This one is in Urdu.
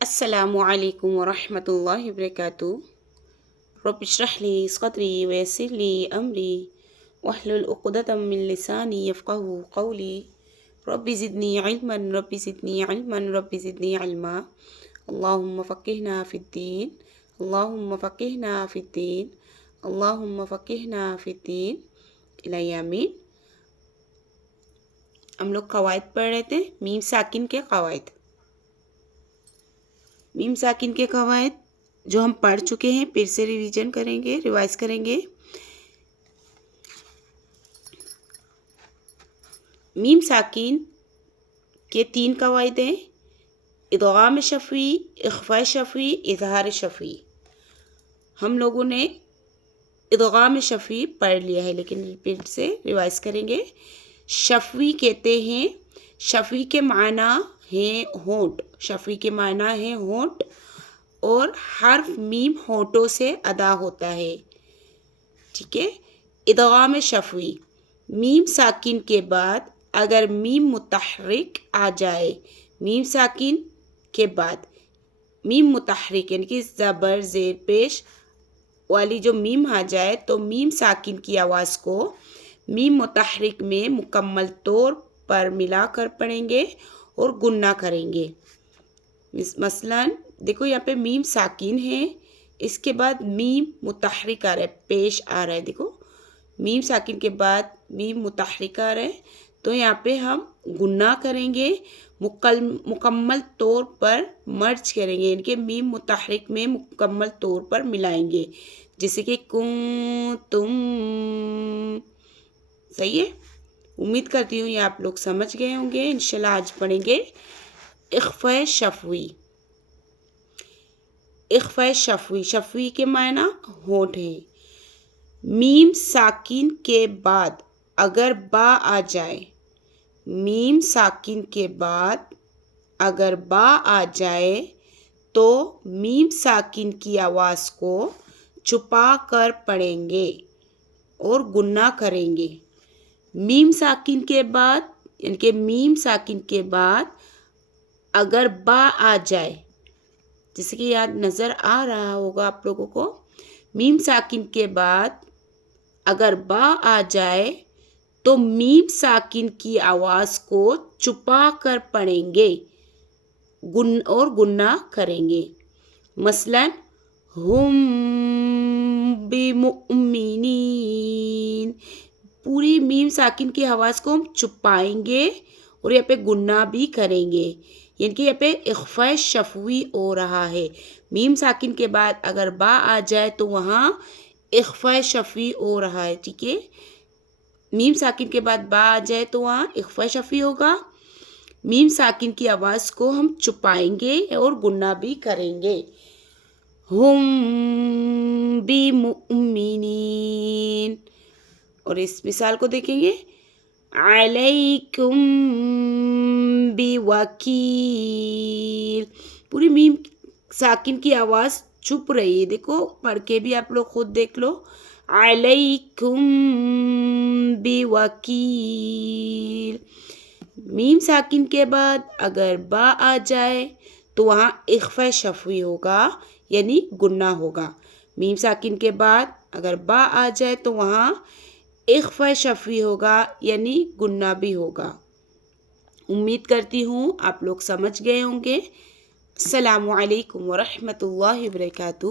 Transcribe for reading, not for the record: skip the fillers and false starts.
السلام علیکم ورحمۃ اللہ وبرکاتہ۔ رب اشرح لی صدری ویسر لی امری واحلل عقدۃ من لسانی یفقہوا قولی۔ رب زدنی علما رب زدنی علما رب زدنی علما۔ اللہم فقہنا فی الدین، اللہم فقہنا فی الدین، اللہم فقہنا فی الدین الی آمین۔ ہم لوگ قواعد پڑھ رہے تھے، میم ساکن کے قواعد۔ میم ساکن کے قواعد جو ہم پڑھ چکے ہیں، پھر سے ریویژن کریں گے، ریوائز کریں گے۔ میم ساکن کے 3 قواعد ہیں: ادغام شفوی، اخفاء شفوی، اظہار شفوی۔ ہم لوگوں نے ادغام شفوی پڑھ لیا ہے، لیکن پھر سے ریوائز کریں گے۔ شفوی کہتے ہیں، شفوی کے معنی ہیں ہونٹ، شفوی کے معنی ہیں ہونٹ، اور حرف میم ہونٹوں سے ادا ہوتا ہے، ٹھیک ہے۔ ادغام شفوی، میم ساکن کے بعد اگر میم متحرک آ جائے، میم ساکن کے بعد میم متحرک یعنی کہ زبر زیر پیش والی جو میم آ جائے تو میم ساکن کی آواز کو میم متحرک میں مکمل طور پر ملا کر پڑھیں گے اور گننا کریں گے۔ مثلاً دیکھو یہاں پہ میم ساکن ہے، اس کے بعد میم متحرک آ رہا ہے، پیش آ رہا ہے، دیکھو میم ساکن کے بعد میم متحرک آ رہا ہے، تو یہاں پہ ہم گننا کریں گے، مکمل طور پر مرج کریں گے، یعنی کہ میم متحرک میں مکمل طور پر ملائیں گے، جیسے کہ تم۔ صحیح ہے، امید کرتی ہوں یہ آپ لوگ سمجھ گئے ہوں گے۔ انشاءاللہ آج پڑھیں گے اخفاء شفوی۔ اخفاء شفوی، شفوی کے معنی ہونٹ ہیں۔ میم ساکن کے بعد اگر با آ جائے، میم ساکن کے بعد اگر با آ جائے تو میم ساکن کی آواز کو چھپا کر پڑھیں گے اور گننا کریں گے۔ میم ساکن کے بعد یعنی کہ میم ساکن کے بعد اگر با آ جائے، جیسے کہ یاد نظر آ رہا ہوگا آپ لوگوں کو، میم ساکن کے بعد اگر با آ جائے تو میم ساکن کی آواز کو چھپا کر پڑھیں گے اور گننا کریں گے۔ مثلاً ہم بمؤمنین، پوری میم ساکن کی آواز کو ہم چھپائیں گے اور یہاں پہ گننا بھی کریں گے، یعنی کہ یہاں پہ اخفاء شفوی ہو رہا ہے۔ میم ساکن کے بعد اگر با آ جائے تو وہاں اخفاء شفوی ہو رہا ہے، ٹھیک ہے۔ میم ساکن کے بعد با آ جائے تو وہاں اخفاء شفوی ہوگا، میم ساکن کی آواز کو ہم چھپائیں گے اور گننا بھی کریں گے۔ ہم بمؤمنین، اور اس مثال کو دیکھیں گے، علیکم بوکیل، پوری میم ساکن کی آواز چھپ رہی ہے، دیکھو پڑھ کے بھی آپ لوگ خود دیکھ لو، علیکم بوکیل۔ میم ساکن کے بعد اگر با آ جائے تو وہاں اخفاء شفوی ہوگا، یعنی گننا ہوگا۔ میم ساکن کے بعد اگر با آ جائے تو وہاں اخفاء شفوی ہوگا، یعنی گننا بھی ہوگا۔ امید کرتی ہوں آپ لوگ سمجھ گئے ہوں گے۔ السلام علیکم ورحمۃ اللہ وبرکاتہ۔